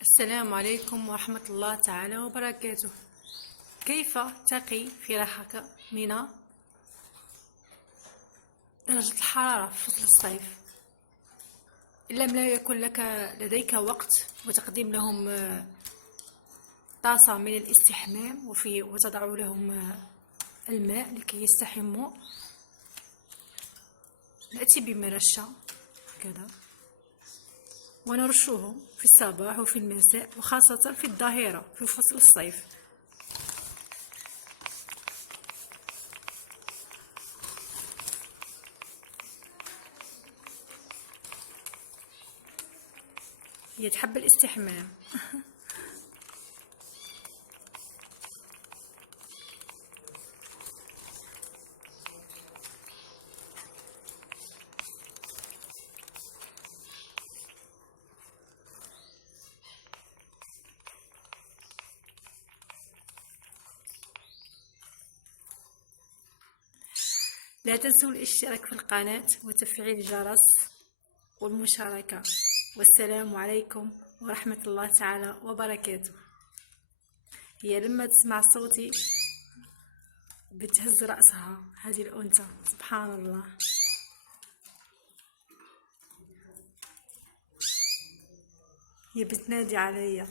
السلام عليكم ورحمة الله تعالى وبركاته. كيف تقي فراخك من درجة الحرارة في فصل الصيف؟ إن لم لا يكن لديك وقت وتقديم لهم طاسة من الاستحمام وتضع لهم الماء لكي يستحموا، نأتي بمرشة هكذا ونرشهم في الصباح وفي المساء، وخاصة في الظهيرة في فصل الصيف. هي تحب الاستحمام. لا تنسوا الاشتراك في القناة وتفعيل الجرس والمشاركة. والسلام عليكم ورحمة الله تعالى وبركاته. هي لما تسمع صوتي بتهز رأسها، هذه الأنثى سبحان الله. هي بتنادي عليا.